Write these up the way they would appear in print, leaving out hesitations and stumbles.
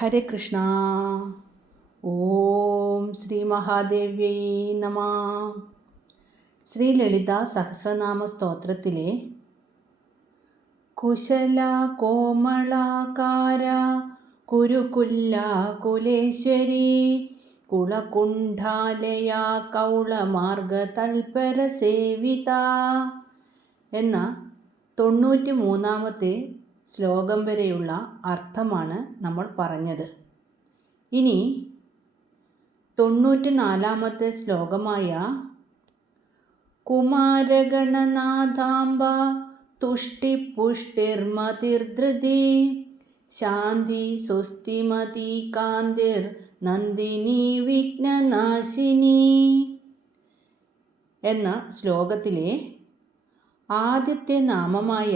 ഹരേ കൃഷ്ണ. ഓം ശ്രീ മഹാദേവ്യൈ നമ. ശ്രീ ലളിത സഹസ്രനാമ സ്തോത്രത്തിലെ കുശല കോമളാകാര കുരുകുല്ല കുലേശ്വരി കുളകുണ്ഠാലയ കൗളമാർഗ തൽപര സേവിത എന്ന 93-ാമത്തെ ശ്ലോകം വരെയുള്ള അർത്ഥമാണ് നമ്മൾ പറഞ്ഞത്. ഇനി 94-ാമത്തെ ശ്ലോകമായ കുമാരഗണനാഥാംബ തുഷ്ടിപുഷ്ടിർമതിർധൃതി ശാന്തി സ്വസ്തിമതി കാന്തിർ നന്ദിനി വിഘ്നനാശിനി എന്ന ശ്ലോകത്തിലെ ആദ്യത്തെ നാമമായ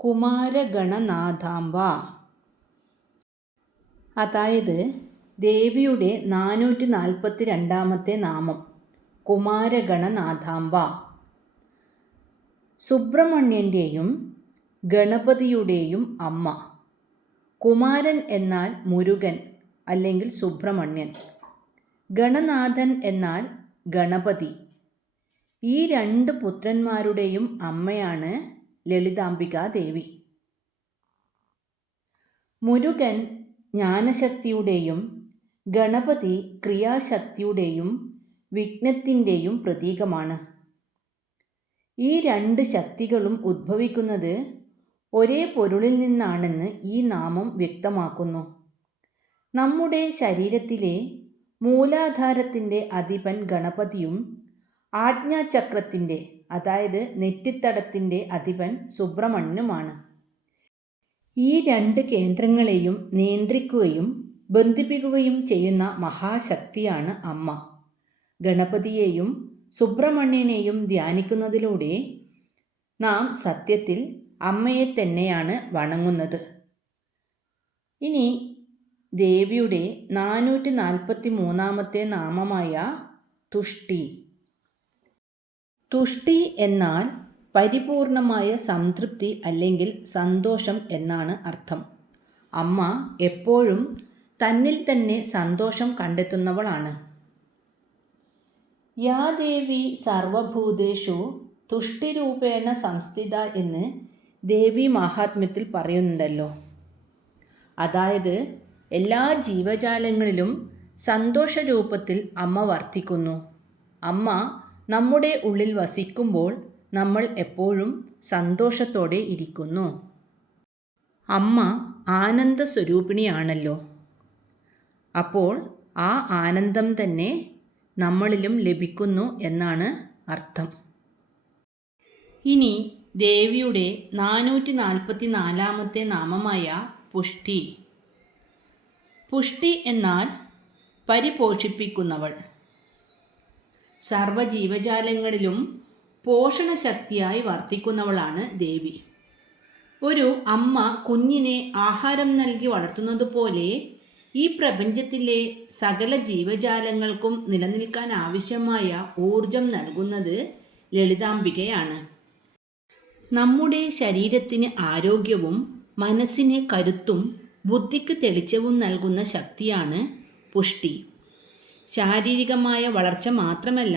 കുമാരഗണനാഥാംബ, അതായത് ദേവിയുടെ 442-ാമത്തെ നാമം കുമാരഗണനാഥാംബ, സുബ്രഹ്മണ്യൻ്റെയും ഗണപതിയുടെയും അമ്മ. കുമാരൻ എന്നാൽ മുരുകൻ അല്ലെങ്കിൽ സുബ്രഹ്മണ്യൻ, ഗണനാഥൻ എന്നാൽ ഗണപതി. ഈ രണ്ട് പുത്രന്മാരുടെയും അമ്മയാണ് ലളിതാംബികാ ദേവി. മുരുകൻ ജ്ഞാനശക്തിയുടെയും ഗണപതി ക്രിയാശക്തിയുടെയും വിഘ്നത്തിൻ്റെയും പ്രതീകമാണ്. ഈ രണ്ട് ശക്തികളും ഉദ്ഭവിക്കുന്നത് ഒരേ പൊരുളിൽ നിന്നാണെന്ന് ഈ നാമം വ്യക്തമാക്കുന്നു. നമ്മുടെ ശരീരത്തിലെ മൂലാധാരത്തിൻ്റെ അധിപൻ ഗണപതിയും ആജ്ഞാചക്രത്തിൻ്റെ, അതായത് നെറ്റിത്തടത്തിൻ്റെ അധിപൻ സുബ്രഹ്മണ്യനുമാണ്. ഈ രണ്ട് കേന്ദ്രങ്ങളെയും നിയന്ത്രിക്കുകയും ബന്ധിപ്പിക്കുകയും ചെയ്യുന്ന മഹാശക്തിയാണ് അമ്മ. ഗണപതിയെയും സുബ്രഹ്മണ്യനെയും ധ്യാനിക്കുന്നതിലൂടെ നാം സത്യത്തിൽ അമ്മയെ തന്നെയാണ് വണങ്ങുന്നത്. ഇനി ദേവിയുടെ 443-ാമത്തെ നാമമായ തുഷ്ടി. തുഷ്ടി എന്നാൽ പരിപൂർണമായ സംതൃപ്തി അല്ലെങ്കിൽ സന്തോഷം എന്നാണ് അർത്ഥം. അമ്മ എപ്പോഴും തന്നിൽ തന്നെ സന്തോഷം കണ്ടെത്തുന്നവളാണ്. യാ ദേവി സർവഭൂതേഷു തുഷ്ടിരൂപേണ സംസ്ഥിത എന്ന് ദേവി മഹാത്മ്യത്തിൽ പറയുന്നുണ്ടല്ലോ. അതായത് എല്ലാ ജീവജാലങ്ങളിലും സന്തോഷരൂപത്തിൽ അമ്മ വർത്തിക്കുന്നു. അമ്മ നമ്മുടെ ഉള്ളിൽ വസിക്കുമ്പോൾ നമ്മൾ എപ്പോഴും സന്തോഷത്തോടെ ഇരിക്കുന്നു. അമ്മ ആനന്ദ സ്വരൂപിണിയാണല്ലോ. അപ്പോൾ ആ ആനന്ദം തന്നെ നമ്മളിലും ലഭിക്കുന്നു എന്നാണ് അർത്ഥം. ഇനി ദേവിയുടെ 444-ാമത്തെ നാമമായ പുഷ്ടി. പുഷ്ടി എന്നാൽ പരിപോഷിപ്പിക്കുന്നവൾ. സർവ്വജീവജാലങ്ങളിലും പോഷണശക്തിയായി വർത്തിക്കുന്നവളാണ് ദേവി. ഒരു അമ്മ കുഞ്ഞിനെ ആഹാരം നൽകി വളർത്തുന്നതുപോലെ ഈ പ്രപഞ്ചത്തിലെ സകല ജീവജാലങ്ങൾക്കും നിലനിൽക്കാൻ ആവശ്യമായ ഊർജം നൽകുന്നത് ലളിതാംബികയാണ്. നമ്മുടെ ശരീരത്തിന് ആരോഗ്യവും മനസ്സിന് കരുത്തും ബുദ്ധിക്ക് തെളിച്ചവും നൽകുന്ന ശക്തിയാണ് പുഷ്ടി. ശാരീരികമായ വളർച്ച മാത്രമല്ല,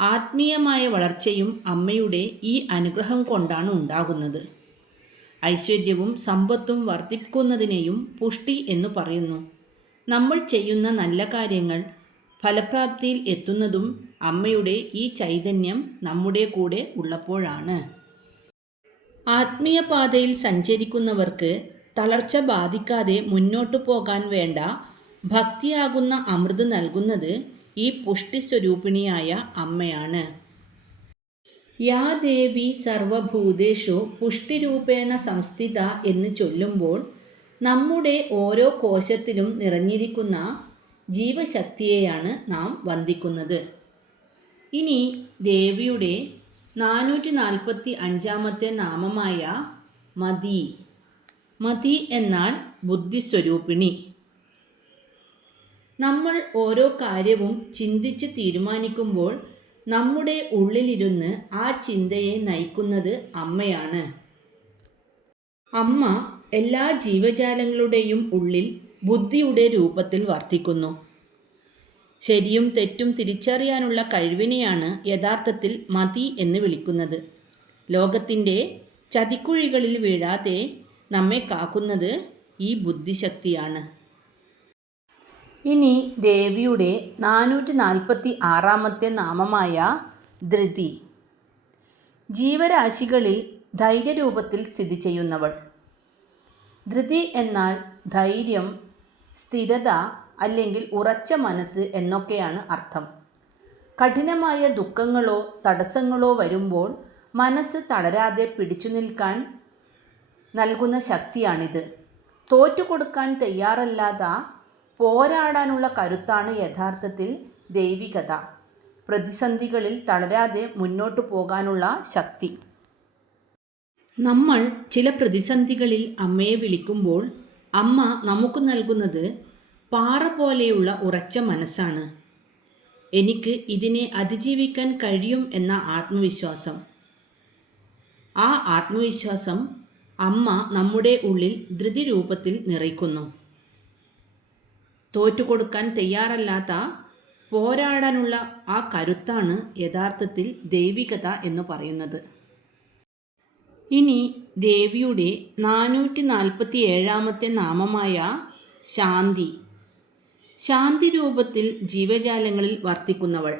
ആത്മീയമായ വളർച്ചയും അമ്മയുടെ ഈ അനുഗ്രഹം കൊണ്ടാണ് ഉണ്ടാകുന്നത്. ഐശ്വര്യവും സമ്പത്തും വർദ്ധിക്കുന്നതിനെയും പുഷ്ടി എന്നു പറയുന്നു. നമ്മൾ ചെയ്യുന്ന നല്ല കാര്യങ്ങൾ ഫലപ്രാപ്തിയിൽ എത്തുന്നതും അമ്മയുടെ ഈ ചൈതന്യം നമ്മുടെ കൂടെ ഉള്ളപ്പോഴാണ്. ആത്മീയ പാതയിൽ സഞ്ചരിക്കുന്നവർക്ക് തളർച്ച ബാധിക്കാതെ മുന്നോട്ടു പോകാൻ വേണ്ട ഭക്തിയാകുന്ന അമൃത് നൽകുന്നത് ഈ പുഷ്ടി സ്വരൂപിണിയായ അമ്മയാണ്. യാ ദേവി സർവഭൂതേഷു പുഷ്ടിരൂപേണ സംസ്ഥിത എന്ന് ചൊല്ലുമ്പോൾ നമ്മുടെ ഓരോ കോശത്തിലും നിറഞ്ഞിരിക്കുന്ന ജീവശക്തിയെയാണ് നാം വന്ദിക്കുന്നത്. ഇനി ദേവിയുടെ 445-ാമത്തെ നാമമായ മതി. മതി എന്നാൽ ബുദ്ധിസ്വരൂപിണി. നമ്മൾ ഓരോ കാര്യവും ചിന്തിച്ച് തീരുമാനിക്കുമ്പോൾ നമ്മുടെ ഉള്ളിലിരുന്ന് ആ ചിന്തയെ നയിക്കുന്നത് അമ്മയാണ്. അമ്മ എല്ലാ ജീവജാലങ്ങളുടെയും ഉള്ളിൽ ബുദ്ധിയുടെ രൂപത്തിൽ വർത്തിക്കുന്നു. ശരിയും തെറ്റും തിരിച്ചറിയാനുള്ള കഴിവിനെയാണ് യഥാർത്ഥത്തിൽ മതി എന്ന് വിളിക്കുന്നത്. ലോകത്തിൻ്റെ ചതിക്കുഴികളിൽ വീഴാതെ നമ്മെ കാക്കുന്നത് ഈ ബുദ്ധിശക്തിയാണ്. ഇനി ദേവിയുടെ 446 നാമമായ ധൃതി. ജീവരാശികളിൽ ധൈര്യരൂപത്തിൽ സ്ഥിതി ചെയ്യുന്നവൾ. ധൃതി എന്നാൽ ധൈര്യം, സ്ഥിരത അല്ലെങ്കിൽ ഉറച്ച മനസ്സ് എന്നൊക്കെയാണ് അർത്ഥം. കഠിനമായ ദുഃഖങ്ങളോ തടസ്സങ്ങളോ വരുമ്പോൾ മനസ്സ് തളരാതെ പിടിച്ചു നിൽക്കാൻ നൽകുന്ന ശക്തിയാണിത്. തോറ്റുകൊടുക്കാൻ തയ്യാറല്ലാത്ത പോരാടാനുള്ള കരുത്താണ് യഥാർത്ഥത്തിൽ ദൈവികത. പ്രതിസന്ധികളിൽ തളരാതെ മുന്നോട്ടു പോകാനുള്ള ശക്തി. നമ്മൾ ചില പ്രതിസന്ധികളിൽ അമ്മയെ വിളിക്കുമ്പോൾ അമ്മ നമുക്ക് നൽകുന്നത് പാറ പോലെയുള്ള ഉറച്ച മനസ്സാണ്. എനിക്ക് ഇതിനെ അതിജീവിക്കാൻ കഴിയും എന്ന ആത്മവിശ്വാസം. ആ ആത്മവിശ്വാസം അമ്മ നമ്മുടെ ഉള്ളിൽ ധൃതി രൂപത്തിൽ നിറയ്ക്കുന്നു. തോറ്റുകൊടുക്കാൻ തയ്യാറല്ലാത്ത പോരാടാനുള്ള ആ കരുത്താണ് യഥാർത്ഥത്തിൽ ദൈവികത എന്ന് പറയുന്നത്. ഇനി ദേവിയുടെ 447 നാമമായ ശാന്തി. ശാന്തി രൂപത്തിൽ ജീവജാലങ്ങളിൽ വർത്തിക്കുന്നവൾ.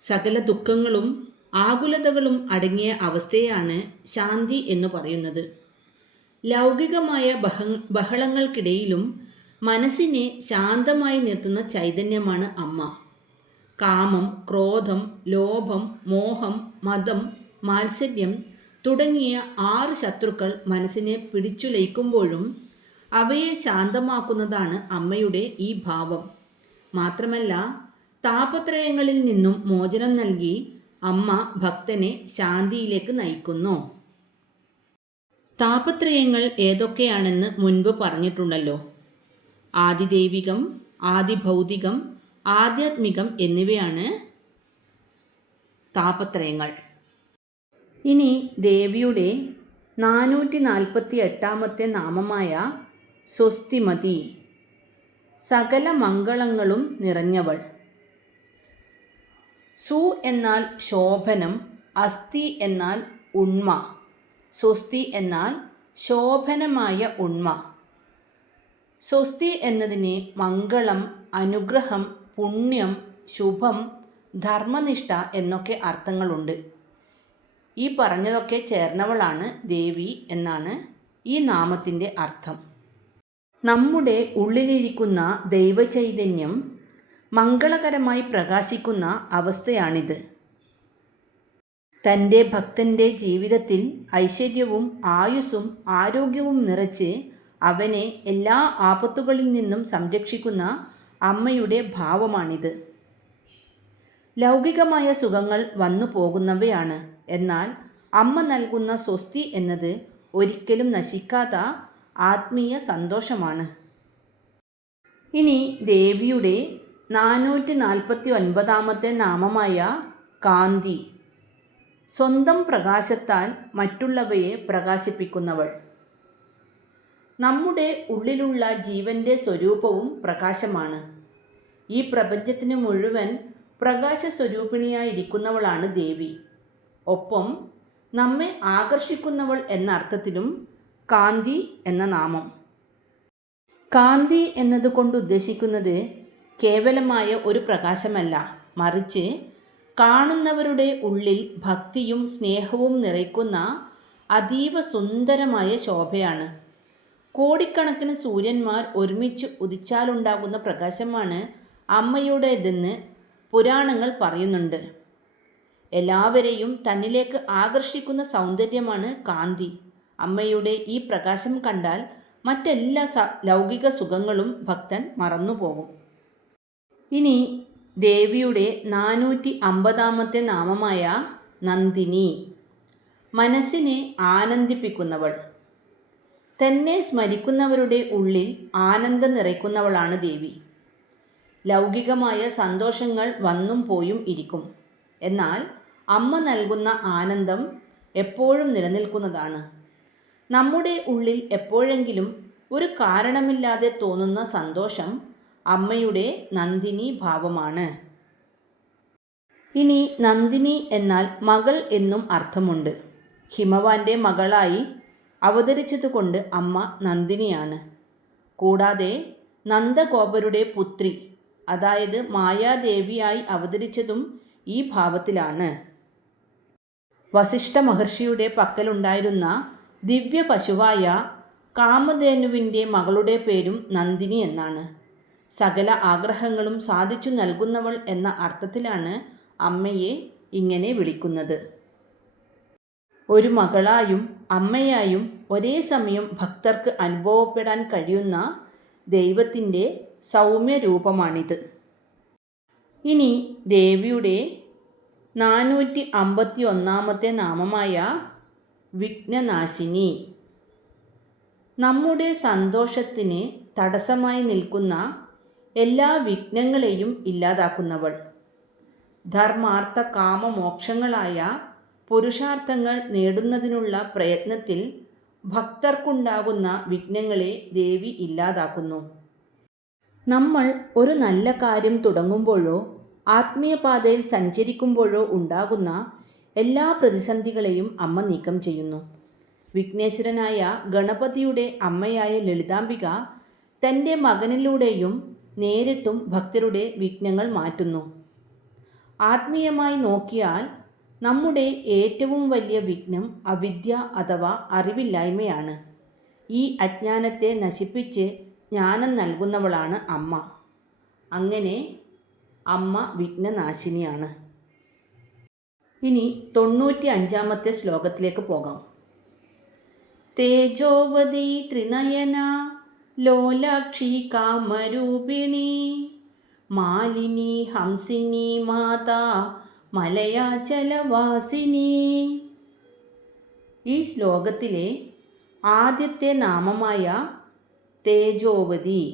സകല ദുഃഖങ്ങളും ആകുലതകളും അടങ്ങിയ അവസ്ഥയാണ് ശാന്തി എന്ന് പറയുന്നത്. ലൗകികമായ ബഹളങ്ങൾക്കിടയിലും മനസ്സിനെ ശാന്തമായി നിർത്തുന്ന ചൈതന്യമാണ് അമ്മ. കാമം, ക്രോധം, ലോഭം, മോഹം, മതം, മാത്സര്യം തുടങ്ങിയ 6 ശത്രുക്കൾ മനസ്സിനെ പിടിച്ചുലയിക്കുമ്പോഴും അവയെ ശാന്തമാക്കുന്നതാണ് അമ്മയുടെ ഈ ഭാവം. മാത്രമല്ല, താപത്രയങ്ങളിൽ നിന്നും മോചനം നൽകി അമ്മ ഭക്തനെ ശാന്തിയിലേക്ക് നയിക്കുന്നു. താപത്രയങ്ങൾ ഏതൊക്കെയാണെന്ന് മുൻപ് പറഞ്ഞിട്ടുണ്ടല്ലോ. ആദിദൈവികം, ആദിഭൗതികം, ആധ്യാത്മികം എന്നിവയാണ് താപത്രയങ്ങൾ. ഇനി ദേവിയുടെ 448 നാമമായ സ്വസ്തിമതി. സകല മംഗളങ്ങളും നിറഞ്ഞവൾ. സു എന്നാൽ ശോഭനം, അസ്തി എന്നാൽ ഉണ്മ, സ്വസ്തി എന്നാൽ ശോഭനമായ ഉണ്മ. സ്വസ്തി എന്നതിന് മംഗളം, അനുഗ്രഹം, പുണ്യം, ശുഭം, ധർമ്മനിഷ്ഠ എന്നൊക്കെ അർത്ഥങ്ങളുണ്ട്. ഈ പറഞ്ഞതൊക്കെ ചേർന്നവളാണ് ദേവി എന്നാണ് ഈ നാമത്തിൻ്റെ അർത്ഥം. നമ്മുടെ ഉള്ളിലിരിക്കുന്ന ദൈവചൈതന്യം മംഗളകരമായി പ്രകാശിക്കുന്ന അവസ്ഥയാണിത്. തൻ്റെ ഭക്തൻ്റെ ജീവിതത്തിൽ ഐശ്വര്യവും ആയുസ്സും ആരോഗ്യവും നിറച്ച് അവനെ എല്ലാ ആപത്തുകളിൽ നിന്നും സംരക്ഷിക്കുന്ന അമ്മയുടെ ഭാവമാണിത്. ലൗകികമായ സുഖങ്ങൾ വന്നു പോകുന്നവയാണ്. എന്നാൽ അമ്മ നൽകുന്ന സ്വസ്തി എന്നത് ഒരിക്കലും നശിക്കാത്ത ആത്മീയ സന്തോഷമാണ്. ഇനി ദേവിയുടെ 449 നാമമായ കാന്തി. സ്വന്തം പ്രകാശത്താൽ മറ്റുള്ളവയെ പ്രകാശിപ്പിക്കുന്നവൾ. നമ്മുടെ ഉള്ളിലുള്ള ജീവൻ്റെ സ്വരൂപവും പ്രകാശമാണ്. ഈ പ്രപഞ്ചത്തിന് മുഴുവൻ പ്രകാശ സ്വരൂപിണിയായിരിക്കുന്നവളാണ് ദേവി. ഒപ്പം നമ്മെ ആകർഷിക്കുന്നവൾ എന്ന അർത്ഥത്തിലും കാന്തി എന്ന നാമം. കാന്തി എന്നതുകൊണ്ട് ഉദ്ദേശിക്കുന്നത് കേവലമായ ഒരു പ്രകാശമല്ല, മറിച്ച് കാണുന്നവരുടെ ഉള്ളിൽ ഭക്തിയും സ്നേഹവും നിറയ്ക്കുന്ന അതീവ സുന്ദരമായ ശോഭയാണ്. കോടിക്കണക്കിന് സൂര്യന്മാർ ഒരുമിച്ച് ഉദിച്ചാലുണ്ടാകുന്ന പ്രകാശമാണ് അമ്മയുടേതെന്ന് പുരാണങ്ങൾ പറയുന്നുണ്ട്. എല്ലാവരെയും തന്നിലേക്ക് ആകർഷിക്കുന്ന സൗന്ദര്യമാണ് കാന്തി. അമ്മയുടെ ഈ പ്രകാശം കണ്ടാൽ മറ്റെല്ലാ ലൗകിക സുഖങ്ങളും ഭക്തൻ മറന്നുപോകും. ഇനി ദേവിയുടെ 450 നാമമായ നന്ദിനി. മനസ്സിനെ ആനന്ദിപ്പിക്കുന്നവൾ. തന്നെ സ്മരിക്കുന്നവരുടെ ഉള്ളിൽ ആനന്ദം നിറയ്ക്കുന്നവളാണ് ദേവി. ലൗകികമായ സന്തോഷങ്ങൾ വന്നും പോയും ഇരിക്കും. എന്നാൽ അമ്മ നൽകുന്ന ആനന്ദം എപ്പോഴും നിലനിൽക്കുന്നതാണ്. നമ്മുടെ ഉള്ളിൽ എപ്പോഴെങ്കിലും ഒരു കാരണമില്ലാതെ തോന്നുന്ന സന്തോഷം അമ്മയുടെ നന്ദിനി ഭാവമാണ്. ഇനി നന്ദിനി എന്നാൽ മകൾ എന്നും അർത്ഥമുണ്ട്. ഹിമവാന്റെ മകളായി അവതരിച്ചതുകൊണ്ട് അമ്മ നന്ദിനിയാണ്. കൂടാതെ നന്ദഗോപരുടെ പുത്രി, അതായത് മായാദേവിയായി അവതരിച്ചതും ഈ ഭാവത്തിലാണ്. വസിഷ്ഠ മഹർഷിയുടെ പക്കലുണ്ടായിരുന്ന ദിവ്യ പശുവായ കാമധേനുവിൻ്റെ മകളുടെ പേരും നന്ദിനി എന്നാണ്. സകല ആഗ്രഹങ്ങളും സാധിച്ചു നൽകുന്നവൾ എന്ന അർത്ഥത്തിലാണ് അമ്മയെ ഇങ്ങനെ വിളിക്കുന്നത്. ഒരു മകളായും അമ്മയായും ഒരേ സമയം ഭക്തർക്ക് അനുഭവപ്പെടാൻ കഴിയുന്ന ദൈവത്തിൻ്റെ സൗമ്യ രൂപമാണിത്. ഇനി ദേവിയുടെ 451 നാമമായ വിഘ്നനാശിനി. നമ്മുടെ സന്തോഷത്തിന് തടസ്സമായി നിൽക്കുന്ന എല്ലാ വിഘ്നങ്ങളെയും ഇല്ലാതാക്കുന്നവൾ. ധർമാർത്ഥ കാമ മോക്ഷങ്ങളായ പുരുഷാർത്ഥങ്ങൾ നേടുന്നതിനുള്ള പ്രയത്നത്തിൽ ഭക്തർക്കുണ്ടാകുന്ന വിഘ്നങ്ങളെ ദേവി ഇല്ലാതാക്കുന്നു. നമ്മൾ ഒരു നല്ല കാര്യം തുടങ്ങുമ്പോഴോ ആത്മീയപാതയിൽ സഞ്ചരിക്കുമ്പോഴോ ഉണ്ടാകുന്ന എല്ലാ പ്രതിസന്ധികളെയും അമ്മ നീക്കം ചെയ്യുന്നു. വിഘ്നേശ്വരനായ ഗണപതിയുടെ അമ്മയായ ലളിതാംബിക തൻ്റെ മകനിലൂടെയും നേരിട്ടും ഭക്തരുടെ വിഘ്നങ്ങൾ മാറ്റുന്നു. ആത്മീയമായി നോക്കിയാൽ നമ്മുടെ ഏറ്റവും വലിയ വിഘ്നം അവിദ്യ അഥവാ അറിവില്ലായ്മയാണ്. ഈ അജ്ഞാനത്തെ നശിപ്പിച്ച് ജ്ഞാനം നൽകുന്നവളാണ് അമ്മ. അങ്ങനെ അമ്മ വിഘ്നനാശിനിയാണ്. ഇനി 95 ശ്ലോകത്തിലേക്ക് പോകാം. തേജോവതി ത്രിനയന ലോലാക്ഷി കാമരൂപിണി മാലിനി ഹംസിനി മാതാ മലയാചലവാസിനി. ഈ ശ്ലോകത്തിലെ ആദ്യത്തെ നാമമായ തേജോവതി,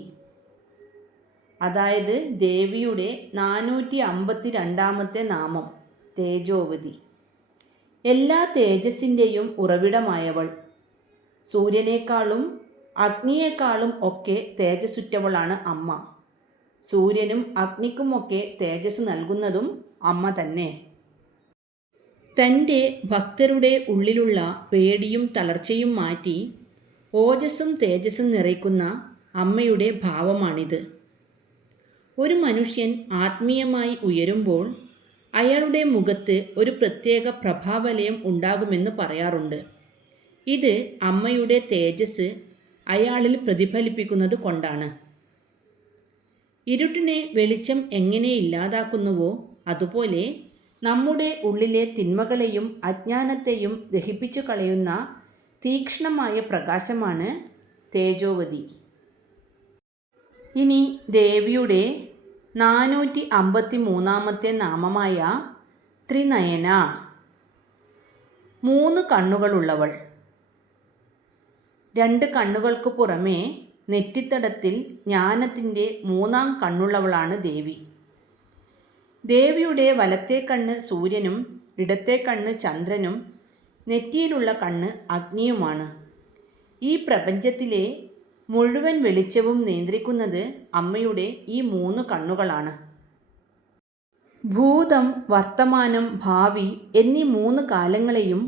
അതായത് ദേവിയുടെ 452 നാമം തേജോവതി, എല്ലാ തേജസ്സിൻ്റെയും ഉറവിടമായവൾ. സൂര്യനേക്കാളും അഗ്നിയേക്കാളും ഒക്കെ തേജസ്സുറ്റവളാണ് അമ്മ. സൂര്യനും അഗ്നിക്കുമൊക്കെ തേജസ് നൽകുന്നതും അമ്മ തന്നെ. തൻ്റെ ഭക്തരുടെ ഉള്ളിലുള്ള പേടിയും തളർച്ചയും മാറ്റി ഓജസ്സും തേജസ്സും നിറയ്ക്കുന്ന അമ്മയുടെ ഭാവമാണിത്. ഒരു മനുഷ്യൻ ആത്മീയമായി ഉയരുമ്പോൾ അയാളുടെ മുഖത്ത് ഒരു പ്രത്യേക പ്രഭാവലയം ഉണ്ടാകുമെന്ന് പറയാറുണ്ട്. ഇത് അമ്മയുടെ തേജസ് അയാളിൽ പ്രതിഫലിപ്പിക്കുന്നത് കൊണ്ടാണ്. ഇരുട്ടിനെ വെളിച്ചം എങ്ങനെ ഇല്ലാതാക്കുന്നുവോ അതുപോലെ നമ്മുടെ ഉള്ളിലെ തിന്മകളെയും അജ്ഞാനത്തെയും ദഹിപ്പിച്ചു കളയുന്ന തീക്ഷ്ണമായ പ്രകാശമാണ് തേജോവതി. ഇനി ദേവിയുടെ 453 നാമമായ ത്രിനയന, 3 കണ്ണുകളുള്ളവൾ. 2 കണ്ണുകൾക്ക് പുറമേ നെറ്റിത്തടത്തിൽ ജ്ഞാനത്തിൻ്റെ 3ാം കണ്ണുള്ളവളാണ് ദേവി. ദേവിയുടെ വലത്തെ കണ്ണ് സൂര്യനും ഇടത്തെ കണ്ണ് ചന്ദ്രനും നെറ്റിയിലുള്ള കണ്ണ് അഗ്നിയുമാണ്. ഈ പ്രപഞ്ചത്തിലെ മുഴുവൻ വെളിച്ചവും നിയന്ത്രിക്കുന്നത് അമ്മയുടെ ഈ 3 കണ്ണുകളാണ്. ഭൂതം, വർത്തമാനം, ഭാവി എന്നീ 3 കാലങ്ങളെയും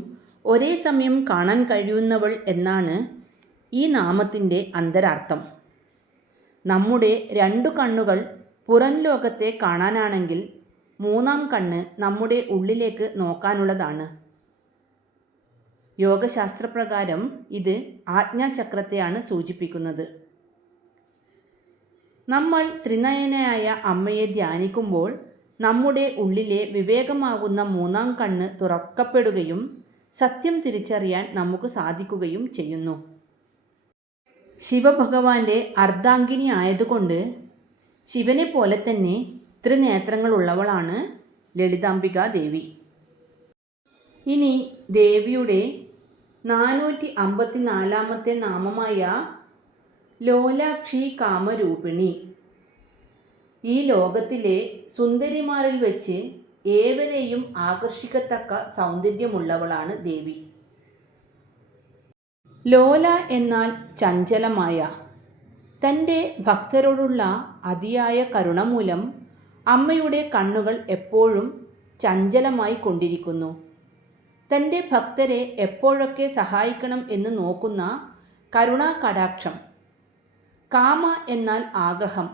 ഒരേ സമയം കാണാൻ കഴിയുന്നവൾ എന്നാണ് ഈ നാമത്തിൻ്റെ അന്തരാർത്ഥം. നമ്മുടെ 2 കണ്ണുകൾ പുറം ലോകത്തെ കാണാനാണെങ്കിൽ 3ാം കണ്ണ് നമ്മുടെ ഉള്ളിലേക്ക് നോക്കാനുള്ളതാണ്. യോഗശാസ്ത്രപ്രകാരം ഇത് ആജ്ഞാചക്രത്തെയാണ് സൂചിപ്പിക്കുന്നത്. നമ്മൾ ത്രിനയനയായ അമ്മയെ ധ്യാനിക്കുമ്പോൾ നമ്മുടെ ഉള്ളിലെ വിവേകമാകുന്ന 3ാം കണ്ണ് തുറക്കപ്പെടുകയും സത്യം തിരിച്ചറിയാൻ നമുക്ക് സാധിക്കുകയും ചെയ്യുന്നു. ശിവഭഗവാന്റെ അർദ്ധാംഗിനി ആയതുകൊണ്ട് ശിവനെ പോലെ തന്നെ ത്രിനേത്രങ്ങളുള്ളവളാണ് ലളിതാംബിക ദേവി. ഇനി ദേവിയുടെ 454 നാമമായ ലോലാക്ഷി കാമരൂപിണി. ഈ ലോകത്തിലെ സുന്ദരിമാരിൽ വെച്ച് ഏവരെയും ആകർഷിക്കത്തക്ക സൗന്ദര്യമുള്ളവളാണ് ദേവി. ലോല എന്നാൽ ചഞ്ചലമായ. തൻ്റെ ഭക്തരോടുള്ള അതിയായ കരുണ മൂലം അമ്മയുടെ കണ്ണുകൾ എപ്പോഴും ചഞ്ചലമായി കൊണ്ടിരിക്കുന്നു. തൻ്റെ ഭക്തരെ എപ്പോഴൊക്കെ സഹായിക്കണം എന്ന് നോക്കുന്ന കരുണാകടാക്ഷം. കാമ എന്നാൽ ആഗ്രഹം.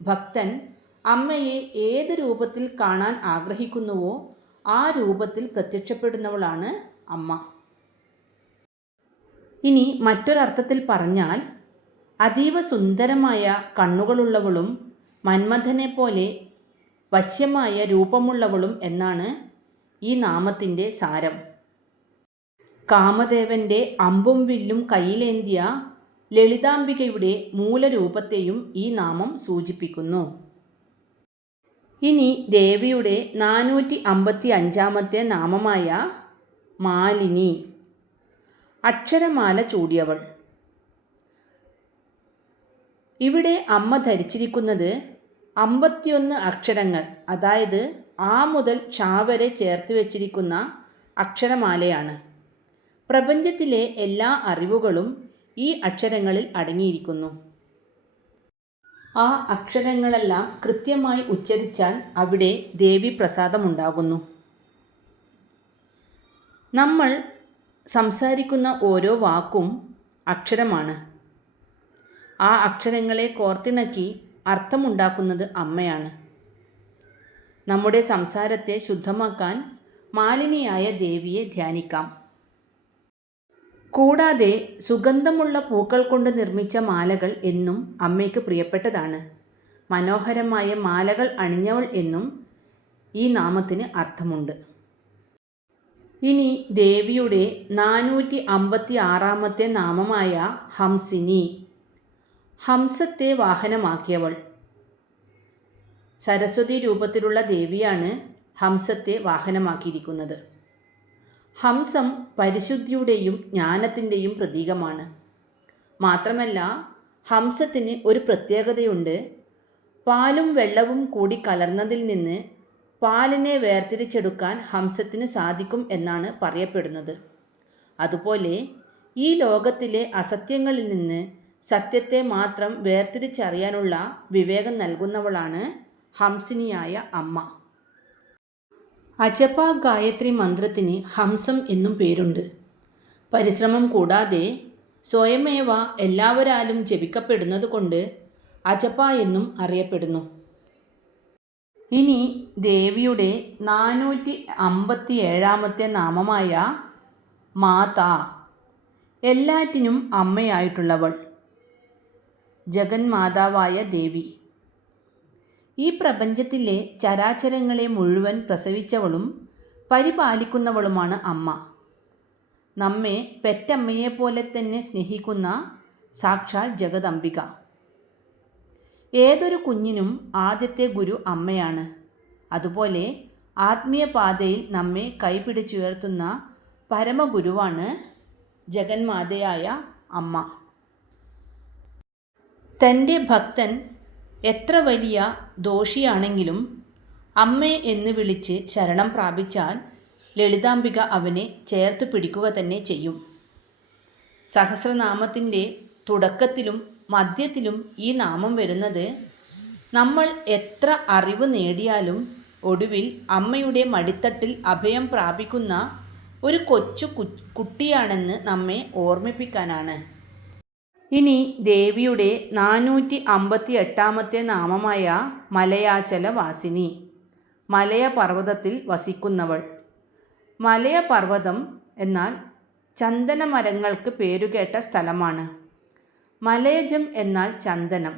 ഭക്തൻ അമ്മയെ ഏത് രൂപത്തിൽ കാണാൻ ആഗ്രഹിക്കുന്നുവോ ആ രൂപത്തിൽ പ്രത്യക്ഷപ്പെടുന്നവളാണ് അമ്മ. ഇനി മറ്റൊരർത്ഥത്തിൽ പറഞ്ഞാൽ അതീവ സുന്ദരമായ കണ്ണുകളുള്ളവളും മന്മഥനെ പോലെ വശ്യമായ രൂപമുള്ളവളും എന്നാണ് ഈ നാമത്തിൻ്റെ സാരം. കാമദേവൻ്റെ അമ്പും വില്ലും കയ്യിലേന്തിയ ലളിതാംബികയുടെ മൂലരൂപത്തെയും ഈ നാമം സൂചിപ്പിക്കുന്നു. ഇനി ദേവിയുടെ 455 നാമമായ മാലിനി, അക്ഷരമാല ചൂടിയവൾ. ഇവിടെ അമ്മ ധരിച്ചിരിക്കുന്നത് 51 അക്ഷരങ്ങൾ, അതായത് ആ മുതൽ ഷാ വരെ ചേർത്ത് വച്ചിരിക്കുന്ന അക്ഷരമാലയാണ്. പ്രപഞ്ചത്തിലെ എല്ലാ അറിവുകളും ഈ അക്ഷരങ്ങളിൽ അടങ്ങിയിരിക്കുന്നു. ആ അക്ഷരങ്ങളെല്ലാം കൃത്യമായി ഉച്ചരിച്ചാൽ അവിടെ ദേവി പ്രസാദമുണ്ടാകുന്നു. നമ്മൾ സംസാരിക്കുന്ന ഓരോ വാക്കും അക്ഷരമാണ്. ആ അക്ഷരങ്ങളെ കോർത്തിണക്കി അർത്ഥമുണ്ടാക്കുന്നത് അമ്മയാണ്. നമ്മുടെ സംസാരത്തെ ശുദ്ധമാക്കാൻ മാലിനിയായ ദേവിയെ ധ്യാനിക്കാം. കൂടാതെ സുഗന്ധമുള്ള പൂക്കൾ കൊണ്ട് നിർമ്മിച്ച മാലകൾ എന്നും അമ്മയ്ക്ക് പ്രിയപ്പെട്ടതാണ്. മനോഹരമായ മാലകൾ അണിഞ്ഞവൾ എന്നും ഈ നാമത്തിന് അർത്ഥമുണ്ട്. ഇനി ദേവിയുടെ 456 നാമമായ ഹംസിനി, ഹംസത്തെ വാഹനമാക്കിയവൾ. സരസ്വതി രൂപത്തിലുള്ള ദേവിയാണ് ഹംസത്തെ വാഹനമാക്കിയിരിക്കുന്നത്. ഹംസം പരിശുദ്ധിയുടെയും ജ്ഞാനത്തിൻ്റെയും പ്രതീകമാണ്. മാത്രമല്ല ഹംസത്തിന് ഒരു പ്രത്യേകതയുണ്ട്. പാലും വെള്ളവും കൂടി കലർന്നതിൽ നിന്ന് പാലിനെ വേർതിരിച്ചെടുക്കാൻ ഹംസത്തിന് സാധിക്കും എന്നാണ് പറയപ്പെടുന്നത്. അതുപോലെ ഈ ലോകത്തിലെ അസത്യങ്ങളിൽ നിന്ന് സത്യത്തെ മാത്രം വേർതിരിച്ചറിയാനുള്ള വിവേകം നൽകുന്നവളാണ് ഹംസിനിയായ അമ്മ. അജപ ഗായത്രി മന്ത്രത്തിന് ഹംസം എന്നും പേരുണ്ട്. പരിശ്രമം കൂടാതെ സ്വയമേവ എല്ലാവരാലും ജപിക്കപ്പെടുന്നത് കൊണ്ട് അജപ എന്നും അറിയപ്പെടുന്നു. ഇനി ദേവിയുടെ 457 നാമമായ മാതാ, എല്ലാറ്റിനും അമ്മയായിട്ടുള്ളവൾ, ജഗന്മാതാവായ ദേവി. ഈ പ്രപഞ്ചത്തിലെ ചരാചരങ്ങളെ മുഴുവൻ പ്രസവിച്ചവളും പരിപാലിക്കുന്നവളുമാണ് അമ്മ. നമ്മെ പെറ്റമ്മയെപ്പോലെ തന്നെ സ്നേഹിക്കുന്ന സാക്ഷാൽ ജഗദംബിക. ഏതൊരു കുഞ്ഞിനും ആദ്യത്തെ ഗുരു അമ്മയാണ്. അതുപോലെ ആത്മീയ പാതയിൽ നമ്മെ കൈപിടിച്ചുയർത്തുന്ന പരമഗുരുവാണ് ജഗന്മാതയായ അമ്മ. തൻ്റെ ഭക്തൻ എത്ര വലിയ ദോഷിയാണെങ്കിലും അമ്മേ എന്ന് വിളിച്ച് ശരണം പ്രാപിച്ചാൽ ലളിതാംബിക അവനെ ചേർത്ത് പിടിക്കുക തന്നെ ചെയ്യും. സഹസ്രനാമത്തിൻ്റെ തുടക്കത്തിലും മധ്യത്തിലും ഈ നാമം വരുന്നത് നമ്മൾ എത്ര അറിവ് നേടിയാലും ഒടുവിൽ അമ്മയുടെ മടിത്തട്ടിൽ അഭയം പ്രാപിക്കുന്ന ഒരു കൊച്ചു കുട്ടിയാണെന്ന് നമ്മെ ഓർമ്മിപ്പിക്കാനാണ്. ഇനി ദേവിയുടെ 458 നാമമായ മലയാചല വാസിനി, മലയപർവ്വതത്തിൽ വസിക്കുന്നവൾ. മലയപർവ്വതം എന്നാൽ ചന്ദനമരങ്ങൾക്ക് പേരുകേട്ട സ്ഥലമാണ്. മലയജം എന്നാൽ ചന്ദനം.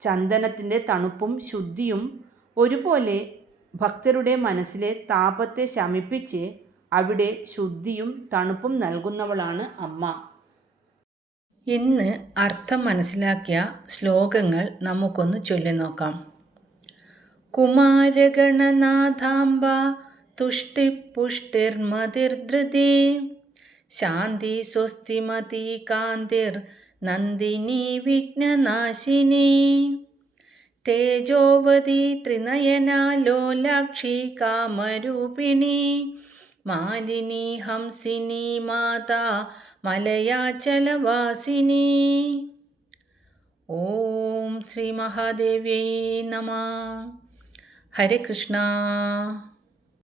ചന്ദനത്തിൻ്റെ തണുപ്പും ശുദ്ധിയും ഒരുപോലെ ഭക്തരുടെ മനസ്സിലെ താപത്തെ ശമിപ്പിച്ച് അവിടെ ശുദ്ധിയും തണുപ്പും നൽകുന്നവളാണ് അമ്മ. ഇന്ന് അർത്ഥം മനസ്സിലാക്കിയ ശ്ലോകങ്ങൾ നമുക്കൊന്ന് ചൊല്ലി നോക്കാം. കുമാരഗണനാഥാംബ തുഷ്ടിപുഷ്ടിർമതിർധൃതി ശാന്തി സ്വസ്തിമതി കാന്തിർ നന്ദിനി വിഘ്നനാശിനി തേജോവതി ത്രിനയന ലോലാക്ഷി കാമരൂപിണി മാലിനി ഹംസിനി മാതാ മലയാചലവാസിനി. ഓം ശ്രീ മഹാദേവ്യൈ നമഃ. ഹരേ കൃഷ്ണ.